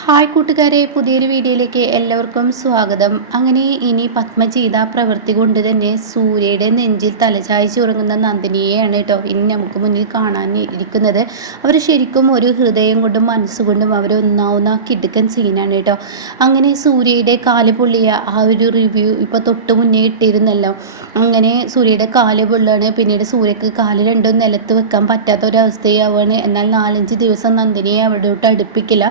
Hi കൂട്ടുകാരെ പുതിയൊരു വീഡിയോയിലേക്ക് എല്ലാവർക്കും സ്വാഗതം. അങ്ങനെ ഇനി പത്മ ചെയ്ത പ്രവൃത്തി കൊണ്ട് തന്നെ സൂര്യയുടെ നെഞ്ചിൽ തലചായ്ച്ച് ഉറങ്ങുന്ന നന്ദിനിയെയാണ് കേട്ടോ ഇനി നമുക്ക് മുന്നിൽ കാണാൻ ഇരിക്കുന്നത്. അവർ ശരിക്കും ഒരു ഹൃദയം കൊണ്ടും മനസ്സുകൊണ്ടും അവർ ഒന്നാവുന്ന കിടുക്കൻ സീനാണ് കേട്ടോ അങ്ങനെ സൂര്യയുടെ കാൽ പൊള്ളിയ ആ ഒരു റിവ്യൂ ഇപ്പോൾ തൊട്ട് മുന്നേ ഇട്ടിരുന്നല്ലോ. അങ്ങനെ സൂര്യയുടെ കാൽ പൊള്ളാണ്. പിന്നീട് സൂര്യക്ക് കാൽ രണ്ടും നിലത്ത് വെക്കാൻ പറ്റാത്ത ഒരവസ്ഥയാവാണ് എന്നാൽ നാലഞ്ച് ദിവസം നന്ദിനിയെ അവിടെ അടുപ്പിക്കില്ല.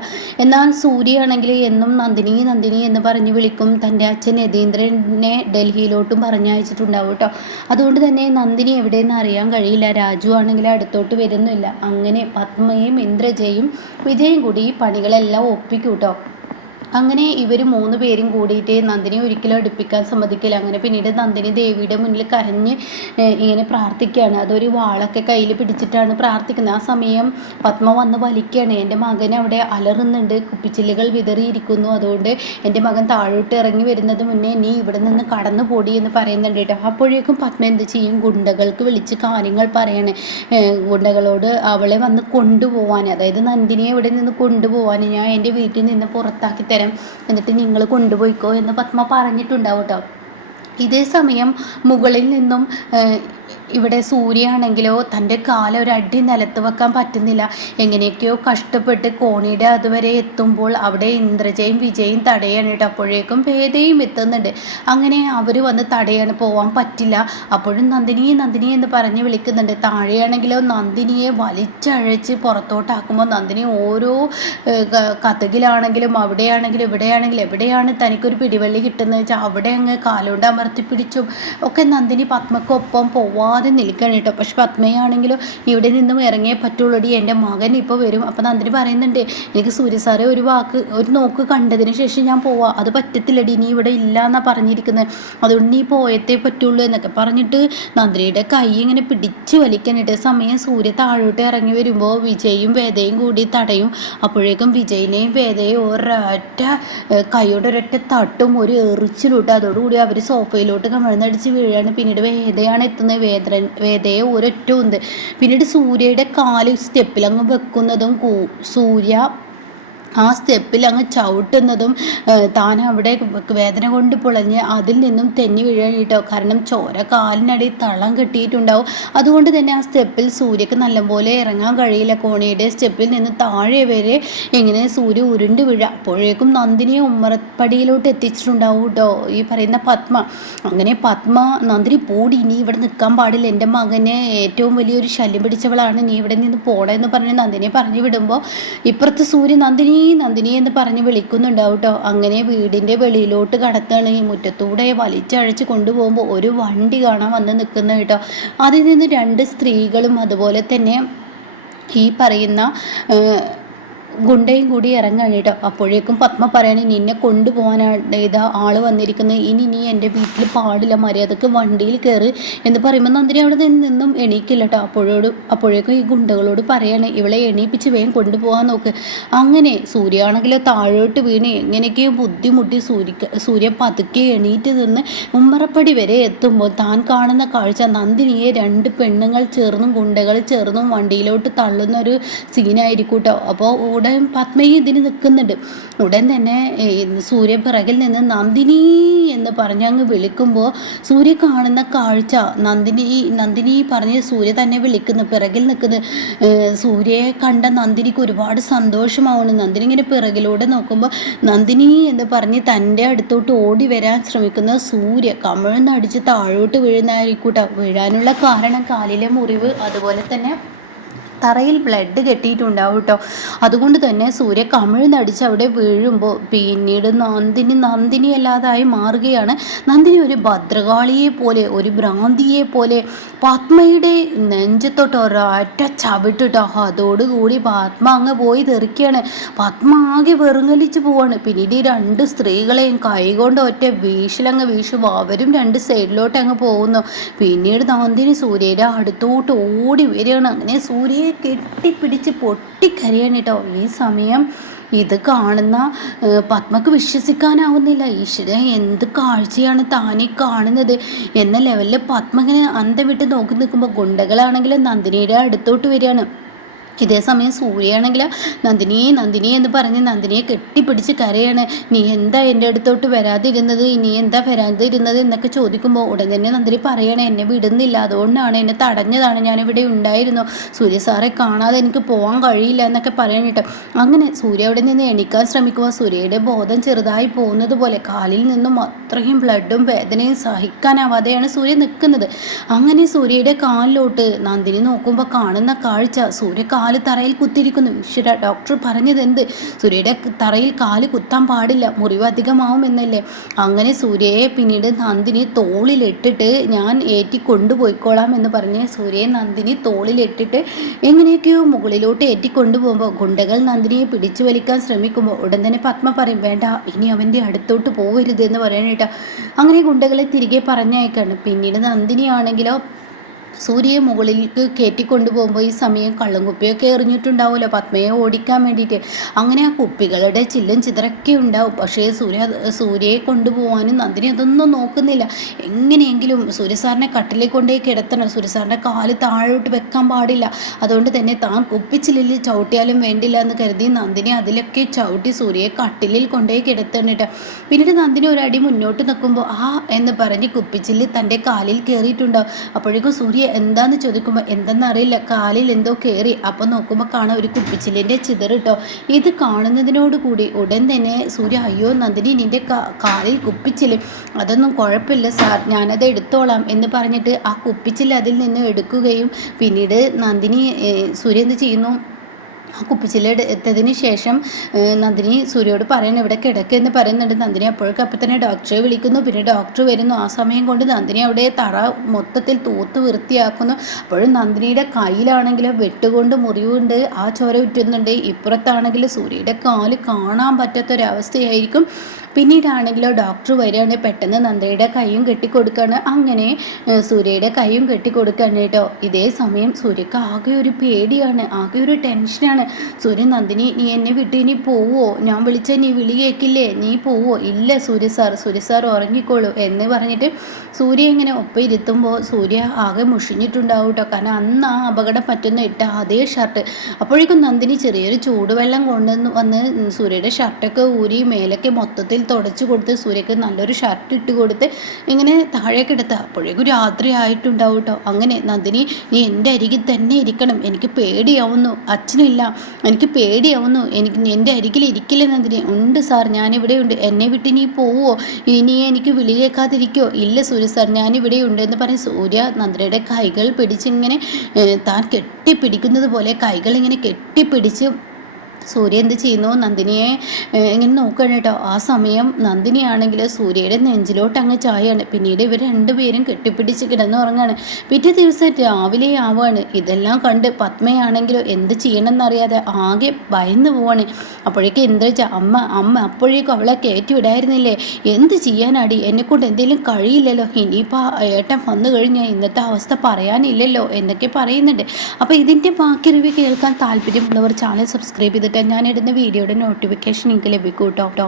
എന്നാൽ സൂര്യയാണെങ്കിൽ എന്നും നന്ദിനി നന്ദിനി എന്ന് പറഞ്ഞ് വിളിക്കും. തന്റെ അച്ഛൻ യതീന്ദ്രനെ ഡൽഹിയിലോട്ടും പറഞ്ഞയച്ചിട്ടുണ്ടാവും കേട്ടോ. അതുകൊണ്ട് തന്നെ നന്ദിനി എവിടെയെന്ന് അറിയാൻ കഴിയില്ല. രാജു ആണെങ്കിൽ അടുത്തോട്ട് വരുന്നില്ല. അങ്ങനെ പത്മയും ഇന്ദ്രജയും വിജയും കൂടി ഈ പണികളെല്ലാം ഒപ്പിക്കും കേട്ടോ. അങ്ങനെ ഇവർ മൂന്ന് പേരും കൂടിയിട്ട് നന്ദിനി ഒരിക്കലും അടുപ്പിക്കാൻ സമ്മതിക്കില്ല. അങ്ങനെ പിന്നീട് നന്ദിനി ദേവിയുടെ മുന്നിൽ കരഞ്ഞ് ഇങ്ങനെ പ്രാർത്ഥിക്കുകയാണ്. അതൊരു വാളൊക്കെ കയ്യിൽ പിടിച്ചിട്ടാണ് പ്രാർത്ഥിക്കുന്നത്. ആ സമയം പത്മ വന്ന് വലിക്കുകയാണ്. എന്റെ മകൻ അവിടെ അലറുന്നുണ്ട്. കുപ്പിച്ചില്ലുകൾ വിതറിയിരിക്കുന്നു. അതുകൊണ്ട് എന്റെ മകൻ താഴോട്ട് ഇറങ്ങി വരുന്നത് മുന്നേ നീ ഇവിടെ നിന്ന് കടന്നു പോടി എന്ന് പറയുന്നുണ്ട് കേട്ടോ. അപ്പോഴേക്കും പത്മ എന്ത് ചെയ്യും? ഗുണ്ടകൾക്ക് വിളിച്ച് കാര്യങ്ങൾ പറയാണ്. ഗുണ്ടകളോട് അവളെ വന്ന് കൊണ്ടുപോകാൻ അതായത് നന്ദിനിയെ ഇവിടെ നിന്ന് കൊണ്ടുപോകാൻ ഞാൻ എന്റെ വീട്ടിൽ നിന്ന് പുറത്താക്കി തരാം. തരാം എന്നിട്ട് നിങ്ങൾ കൊണ്ടുപോയിക്കോ എന്ന് പത്മ പറഞ്ഞിട്ടുണ്ടാവും കേട്ടോ ഇതേ സമയം മുകളിൽ നിന്നും ഇവിടെ സൂര്യയാണെങ്കിലോ തന്റെ കാലം ഒരു അടി നിലത്ത് വെക്കാൻ പറ്റുന്നില്ല. എങ്ങനെയൊക്കെയോ കഷ്ടപ്പെട്ട് കോണിയുടെ അതുവരെ എത്തുമ്പോൾ അവിടെ ഇന്ദ്രജയും വിജയും തടയാണ് അപ്പോഴേക്കും വേദയും എത്തുന്നുണ്ട്. അങ്ങനെ അവർ വന്ന് തടയാണ് പോവാൻ പറ്റില്ല. അപ്പോഴും നന്ദിനി നന്ദിനി എന്ന് പറഞ്ഞ് വിളിക്കുന്നുണ്ട്. താഴെയാണെങ്കിലോ നന്ദിനിയെ വലിച്ചഴച്ച് പുറത്തോട്ടാക്കുമ്പോൾ നന്ദിനി ഓരോ കഥകിലാണെങ്കിലും അവിടെയാണെങ്കിലും ഇവിടെയാണെങ്കിലും എവിടെയാണ് തനിക്കൊരു പിടിവള്ളി കിട്ടുന്നത്? വെച്ചാൽ അവിടെ അങ്ങ് കാലുകൊണ്ട് അമർത്തി ഒക്കെ നന്ദിനി പത്മക്കൊപ്പം പോവാ. പോവാതെ നിൽക്കണം കേട്ടോ. പക്ഷെ പത്മയാണെങ്കിലും ഇവിടെ നിന്നും ഇറങ്ങിയേ പറ്റുള്ളൂടി. എന്റെ മകൻ ഇപ്പോൾ വരും. അപ്പം നന്ദിനി പറയുന്നുണ്ട് എനിക്ക് സൂര്യ സാറെ ഒരു വാക്ക് ഒരു നോക്ക് കണ്ടതിന് ശേഷം ഞാൻ പോവാം. അത് പറ്റത്തില്ലടി. നീ ഇവിടെ ഇല്ല എന്നാണ് പറഞ്ഞിരിക്കുന്നത് അതുകൊണ്ട് നീ പോയത്തേ പറ്റുള്ളൂ എന്നൊക്കെ പറഞ്ഞിട്ട് നന്ദിനിയുടെ കൈ ഇങ്ങനെ പിടിച്ച് വലിക്കാനായിട്ട് സമയം സൂര്യ താഴോട്ട് ഇറങ്ങി വരുമ്പോൾ വിജയും വേദയും കൂടി തടയും. അപ്പോഴേക്കും വിജയിനെയും വേദയും ഒരൊറ്റ കൈയോടെ ഒരൊറ്റ തട്ടും ഒരു എറിച്ചിലോട്ട് അതോടുകൂടി അവർ സോഫയിലോട്ട് കമഴ്ന്നടിച്ച് വീഴാണ്. പിന്നീട് വേദയാണ് എത്തുന്നത്. വേദന വേദയെ ഒരൊറ്റ ഉണ്ട് പിന്നീട് സൂര്യയുടെ കാൽ സ്റ്റെപ്പിൽ അങ്ങ് വെക്കുന്നതും സൂര്യ ആ സ്റ്റെപ്പിൽ അങ്ങ് ചവിട്ടുന്നതും താൻ അവിടെ വേദന കൊണ്ട് പൊളഞ്ഞ് അതിൽ നിന്നും തെന്നി വീഴാനിട്ടോ കാരണം ചോര കാലിനടി തളം കെട്ടിയിട്ടുണ്ടാവും. അതുകൊണ്ട് തന്നെ ആ സ്റ്റെപ്പിൽ സൂര്യക്ക് നല്ലപോലെ ഇറങ്ങാൻ കഴിയില്ല. കോണിയുടെ സ്റ്റെപ്പിൽ നിന്ന് താഴെ വരെ ഇങ്ങനെ സൂര്യ ഉരുണ്ട് വീഴ. അപ്പോഴേക്കും നന്ദിനിയെ ഉമ്മറപ്പടിയിലോട്ട് എത്തിച്ചിട്ടുണ്ടാവും കേട്ടോ ഈ പറയുന്ന പത്മ. അങ്ങനെ പത്മ നന്ദിനി പോടി ഇനി ഇവിടെ നിൽക്കാൻ പാടില്ല. എന്റെ മകനെ ഏറ്റവും വലിയൊരു ശല്യം പിടിച്ചവളാണ്. നീ ഇവിടെ നിന്ന് പോണെന്ന് പറഞ്ഞ് നന്ദിനിയെ പറഞ്ഞു വിടുമ്പോൾ ഇപ്പുറത്ത് സൂര്യ നന്ദിനി നന്ദിനി എന്ന് പറഞ്ഞ് വിളിക്കുന്നുണ്ടാവും കേട്ടോ അങ്ങനെ വീടിന്റെ വെളിയിലോട്ട് കടത്താണ്. ഈ മുറ്റത്തൂടെ വലിച്ചഴച്ച് കൊണ്ടുപോകുമ്പോൾ ഒരു വണ്ടി കാണാൻ വന്ന് നിൽക്കുന്നത് കേട്ടോ. അതിൽ നിന്ന് രണ്ട് സ്ത്രീകളും അതുപോലെ തന്നെ ഈ പറയുന്ന ഗുണ്ടയും കൂടി ഇറങ്ങാണ് കേട്ടോ. അപ്പോഴേക്കും പത്മ പറയണേ നിന്നെ കൊണ്ടുപോകാനാണ് ഇതാ ആൾ വന്നിരിക്കുന്നത് ഇനി നീ എന്റെ വീട്ടിൽ പാടില്ല മര്യാദയ്ക്ക് വണ്ടിയിൽ കയറി എന്ന് പറയുമ്പോൾ നന്ദിനി അവിടെ നിന്നും എണീക്കില്ല കേട്ടോ. അപ്പോഴോട് അപ്പോഴേക്കും ഈ ഗുണ്ടകളോട് പറയണേ ഇവളെ എണീപ്പിച്ച് വേഗം കൊണ്ടുപോകാൻ നോക്ക്. അങ്ങനെ സൂര്യയാണെങ്കിലോ താഴോട്ട് വീണ് എങ്ങനെയൊക്കെയോ ബുദ്ധിമുട്ടി സൂര്യ സൂര്യ പതുക്കെ എണീറ്റ് നിന്ന് ഉമ്മറപ്പടി വരെ എത്തുമ്പോൾ താൻ കാണുന്ന കാഴ്ച നന്ദിനിയെ രണ്ട് പെണ്ണുങ്ങൾ ചേർന്നും ഗുണ്ടകൾ ചേർന്നും വണ്ടിയിലോട്ട് തള്ളുന്ന ഒരു സീനായിരിക്കും കേട്ടോ. അപ്പോൾ ഉടൻ പത്മയും ഇതിന് നിൽക്കുന്നുണ്ട്. ഉടൻ തന്നെ സൂര്യ പിറകിൽ നിന്ന് നന്ദിനി എന്ന് പറഞ്ഞ് അങ്ങ് വിളിക്കുമ്പോൾ സൂര്യ കാണുന്ന കാഴ്ച നന്ദിനി നന്ദിനി പറഞ്ഞ് സൂര്യ തന്നെ വിളിക്കുന്നു പിറകിൽ നിൽക്കുന്നത് സൂര്യയെ കണ്ട നന്ദിനിക്ക് ഒരുപാട് സന്തോഷമാവുന്നു. നന്ദിനി ഇങ്ങനെ പിറകിലൂടെ നോക്കുമ്പോൾ നന്ദിനി എന്ന് പറഞ്ഞ് തന്റെ അടുത്തോട്ട് ഓടി വരാൻ ശ്രമിക്കുന്ന സൂര്യ കമിഴ്ന്നടിച്ച് താഴോട്ട് വീഴുന്നതായിരിക്കൂട്ടോ. വീഴാനുള്ള കാരണം കാലിലെ മുറിവ് അതുപോലെ തന്നെ തറയിൽ ബ്ലഡ് കെട്ടിയിട്ടുണ്ടാവും കേട്ടോ അതുകൊണ്ട് തന്നെ സൂര്യ കമിഴ്ന്നടിച്ച് അവിടെ വീഴുമ്പോൾ പിന്നീട് നന്ദിനി നന്ദിനി അല്ലാതായി മാറുകയാണ്. നന്ദിനി ഒരു ഭദ്രകാളിയെ പോലെ ഒരു ഭ്രാന്തിയെ പോലെ പത്മയുടെ നെഞ്ചത്തോട്ട് ഒരൊറ്റ ചവിട്ടിട്ടോ. അതോടുകൂടി പത്മ അങ്ങ് പോയി തെറിക്കുകയാണ് പത്മ ആകെ വെറുങ്ങലിച്ച് പോവാണ്. പിന്നീട് ഈ രണ്ട് സ്ത്രീകളെയും കൈകൊണ്ട് ഒറ്റ വീശിലങ്ങ് വീശുമ്പോൾ അവരും രണ്ട് സൈഡിലോട്ട് അങ്ങ് പോകുന്നു. പിന്നീട് നന്ദിനി സൂര്യയുടെ അടുത്തോട്ട് ഓടി വരികയാണ്. അങ്ങനെ സൂര്യയെ കെട്ടിപ്പിടിച്ച് പൊട്ടിക്കരയാണ് കേട്ടോ. ഈ സമയം ഇത് കാണുന്ന പത്മക്ക് വിശ്വസിക്കാനാവുന്നില്ല. ഈശ്വര എന്ത് കാഴ്ചയാണ് താനീ കാണുന്നത്? എന്ന ലെവലിൽ പത്മ ഇങ്ങനെ അന്തം വിട്ട് നോക്കി നിൽക്കുമ്പോൾ ഗുണ്ടകളാണെങ്കിലും നന്ദിനിയുടെ അടുത്തോട്ട് വരികയാണ്. ഇതേ സമയം സൂര്യയാണെങ്കിൽ നന്ദിനി നന്ദിനി എന്ന് പറഞ്ഞ് നന്ദിനിയെ കെട്ടിപ്പിടിച്ച് കരയാണ്. നീ എന്താ എന്റെ അടുത്തോട്ട് വരാതിരുന്നത്? നീ എന്താ വരാതിരുന്നത്? എന്നൊക്കെ ചോദിക്കുമ്പോൾ ഉടൻ തന്നെ നന്ദിനി പറയണേ എന്നെ വിടുന്നില്ല. അതുകൊണ്ടാണ് എന്നെ തടഞ്ഞതാണ്. ഞാനിവിടെ ഉണ്ടായിരുന്നു. സൂര്യ സാറെ കാണാതെ എനിക്ക് പോകാൻ കഴിയില്ല എന്നൊക്കെ പറയണിട്ട് അങ്ങനെ സൂര്യ അവിടെ നിന്ന് എണീക്കാൻ ശ്രമിക്കുമ്പോൾ സൂര്യയുടെ ബോധം ചെറുതായി പോകുന്നത് പോലെ കാലിൽ നിന്നും അത്രയും ബ്ലഡും വേദനയും സഹിക്കാനാവാതെയാണ് സൂര്യ നിൽക്കുന്നത്. അങ്ങനെ സൂര്യയുടെ കാലിലോട്ട് നന്ദിനി നോക്കുമ്പോൾ കാണുന്ന കാഴ്ച സൂര്യ കാൽ തറയിൽ കുത്തിയിരിക്കുന്നു. ഈശ്വര ഡോക്ടർ പറഞ്ഞത് എന്ത്? സൂര്യയുടെ തറയിൽ കാൽ കുത്താൻ പാടില്ല മുറിവ് അധികമാവും എന്നല്ലേ അങ്ങനെ സൂര്യയെ പിന്നീട് നന്ദിനി തോളിലിട്ടിട്ട് ഞാൻ ഏറ്റി കൊണ്ടുപോയിക്കോളാം എന്ന് പറഞ്ഞ് സൂര്യയെ നന്ദിനി തോളിലിട്ടിട്ട് എങ്ങനെയൊക്കെയോ മുകളിലോട്ട് ഏറ്റി കൊണ്ടുപോകുമ്പോൾ ഗുണ്ടകൾ നന്ദിനിയെ പിടിച്ചു വലിക്കാൻ ശ്രമിക്കുമ്പോൾ ഉടൻ തന്നെ പത്മ പറയും വേണ്ട ഇനി അവന്റെ അടുത്തോട്ട് പോകരുത് എന്ന് പറയാനായിട്ടാണ് അങ്ങനെ ഗുണ്ടകളെ തിരികെ പറഞ്ഞയക്കാണ്. പിന്നീട് നന്ദിനിയാണെങ്കിലോ സൂര്യയെ മുകളിലേക്ക് കയറ്റിക്കൊണ്ടുപോകുമ്പോൾ ഈ സമയം കള്ളും കുപ്പിയൊക്കെ എറിഞ്ഞിട്ടുണ്ടാവുമല്ലോ. പത്മയെ ഓടിക്കാൻ വേണ്ടിയിട്ട്. അങ്ങനെ ആ കുപ്പികളുടെ ചില്ലും ചിതറൊക്കെ ഉണ്ടാവും. പക്ഷേ സൂര്യ സൂര്യയെ കൊണ്ടുപോകാനും നന്ദിനി അതൊന്നും നോക്കുന്നില്ല. എങ്ങനെയെങ്കിലും സൂര്യസാറിനെ കട്ടിലേക്ക് കൊണ്ടേ കിടത്തണം. സൂര്യസാറിന്റെ കാൽ താഴോട്ട് വെക്കാൻ പാടില്ല. അതുകൊണ്ട് തന്നെ താൻ കുപ്പിച്ചില്ലിൽ ചവിട്ടിയാലും വേണ്ടില്ല എന്ന് കരുതി നന്ദിനി അതിലൊക്കെ ചവിട്ടി സൂര്യയെ കട്ടിലിൽ കൊണ്ടേ കിടത്തണിട്ട് പിന്നീട് നന്ദിനി ഒരടി മുന്നോട്ട് നിൽക്കുമ്പോൾ ആ എന്ന് പറഞ്ഞ് കുപ്പിച്ചില്ല് തന്റെ കാലിൽ കയറിയിട്ടുണ്ടാവും. അപ്പോഴേക്കും സൂര്യ എന്താന്ന് ചോദിക്കുമ്പോൾ എന്തെന്നറിയില്ല. കാലിൽ എന്തോ കയറി അപ്പം നോക്കുമ്പോൾ കാണാം ഒരു കുപ്പിച്ചില്ലിന്റെ ചിതറിട്ടോ ഇത് കാണുന്നതിനോട് കൂടി ഉടൻ തന്നെ സൂര്യ അയ്യോ നന്ദിനി നിന്റെ കാലിൽ കുപ്പിച്ചിൽ അതൊന്നും കുഴപ്പമില്ല സാർ. ഞാനത് എടുത്തോളാം എന്ന് പറഞ്ഞിട്ട് ആ കുപ്പിച്ചിൽ അതിൽ നിന്ന് എടുക്കുകയും പിന്നീട് നന്ദിനി സൂര്യ എന്ത് ചെയ്യുന്നു? കുപ്പിച്ചിലെടുത്തതിന് ശേഷം നന്ദിനി സൂര്യയോട് പറയണം ഇവിടെ കിടക്കെന്ന് പറയുന്നുണ്ട് നന്ദിനി. അപ്പോഴേക്കും അപ്പം തന്നെ ഡോക്ടറെ വിളിക്കുന്നു. പിന്നെ ഡോക്ടർ വരുന്നു. ആ സമയം കൊണ്ട് നന്ദിനി അവിടെ തറ മൊത്തത്തിൽ തൂത്ത് വൃത്തിയാക്കുന്നു. അപ്പോഴും നന്ദിനിയുടെ കയ്യിലാണെങ്കിൽ വെട്ടുകൊണ്ട് മുറിവുണ്ട്. ആ ചോര ഉറ്റുന്നുണ്ട്. ഇപ്പുറത്താണെങ്കിൽ സൂര്യയുടെ കാൽ കാണാൻ പറ്റാത്തൊരവസ്ഥയായിരിക്കും. പിന്നീടാണെങ്കിലോ ഡോക്ടർ വരികയാണെങ്കിൽ പെട്ടെന്ന് നന്ദയുടെ കൈയും കെട്ടിക്കൊടുക്കുകയാണ്. അങ്ങനെ സൂര്യയുടെ കൈയും കെട്ടിക്കൊടുക്കുകയാണ് കേട്ടോ. ഇതേ സമയം സൂര്യക്ക് ആകെ ഒരു പേടിയാണ്. ആകെ ഒരു ടെൻഷനാണ്. സൂര്യ നന്ദിനി നീ എന്നെ വിട്ട് ഇനി പോവോ? ഞാൻ വിളിച്ച നീ വിളി കേൾക്കില്ലേ? നീ പോവോ? ഇല്ല സൂര്യ സാർ സൂര്യ സാർ ഉറങ്ങിക്കോളൂ എന്ന് പറഞ്ഞിട്ട് സൂര്യ ഇങ്ങനെ ഒപ്പം ഇരുത്തുമ്പോൾ സൂര്യ ആകെ മുഷിഞ്ഞിട്ടുണ്ടാവും കേട്ടോ കാരണം അന്ന് ആ അപകടം പറ്റുന്ന ഇട്ട അതേ ഷർട്ട് അപ്പോഴേക്കും നന്ദിനി ചെറിയൊരു ചൂടുവെള്ളം കൊണ്ടുവന്ന് വന്ന് സൂര്യയുടെ ഷർട്ടൊക്കെ ഊരി മേലൊക്കെ മൊത്തത്തിൽ തുടച്ചു കൊടുത്ത് സൂര്യക്ക് നല്ലൊരു ഷർട്ട് ഇട്ട് കൊടുത്ത് ഇങ്ങനെ താഴേക്ക് എടുത്ത്. അപ്പോഴേക്കും രാത്രി ആയിട്ടുണ്ടാവും കേട്ടോ അങ്ങനെ നന്ദിനി നീ എന്റെ അരികിൽ തന്നെ ഇരിക്കണം. എനിക്ക് പേടിയാവുന്നു. അച്ഛനില്ല. എനിക്ക് പേടിയാവുന്നു. എനിക്ക് എന്റെ അരികിൽ ഇരിക്കില്ല നന്ദിനി ഉണ്ട് സാർ ഞാനിവിടെ ഉണ്ട്. എന്നെ വിട്ട് നീ പോവോ? ഇനി എനിക്ക് വിളി ഇല്ല സൂര്യ സാർ ഞാനിവിടെ ഉണ്ട് എന്ന് പറഞ്ഞ് സൂര്യ നന്ദ്രയുടെ കൈകൾ പിടിച്ചിങ്ങനെ താൻ കെട്ടിപ്പിടിക്കുന്നത് പോലെ കൈകൾ ഇങ്ങനെ കെട്ടിപ്പിടിച്ച് സൂര്യ എന്ത് ചെയ്യുന്നു? നന്ദിനിയെ ഇങ്ങനെ നോക്കുകയാണ് കേട്ടോ. ആ സമയം നന്ദിനിയാണെങ്കിൽ സൂര്യയുടെ നെഞ്ചിലോട്ട് അങ്ങ് ചായയാണ് പിന്നീട് ഇവർ രണ്ടുപേരും കെട്ടിപ്പിടിച്ച് കിടന്നുറങ്ങാണ് പിറ്റേ ദിവസം രാവിലെ ആവുകയാണ്. ഇതെല്ലാം കണ്ട് പത്മയാണെങ്കിലോ എന്ത് ചെയ്യണമെന്നറിയാതെ ആകെ ഭയന്ന് പോവാണ്. അപ്പോഴേക്കും എന്താ വെച്ചാൽ അമ്മ അമ്മ അപ്പോഴേക്കും അവളെ കയറ്റി വിടായിരുന്നില്ലേ എന്ത് ചെയ്യാനാടി? എന്നെക്കൊണ്ട് എന്തെങ്കിലും കഴിയില്ലല്ലോ. ഇനിയിപ്പോൾ ഏട്ടൻ വന്നു കഴിഞ്ഞാൽ ഇന്നത്തെ അവസ്ഥ പറയാനില്ലല്ലോ എന്നൊക്കെ പറയുന്നുണ്ട്. അപ്പോൾ ഇതിന്റെ ബാക്കി റിവ്യൂ കേൾക്കാൻ താല്പര്യമുള്ളവർ ചാനൽ സബ്സ്ക്രൈബ് ചെയ്തിട്ട് ഞാനിടുന്ന വീഡിയോയുടെ നോട്ടിഫിക്കേഷൻ നിങ്ങൾക്ക് ലഭിക്കും കേട്ടോ.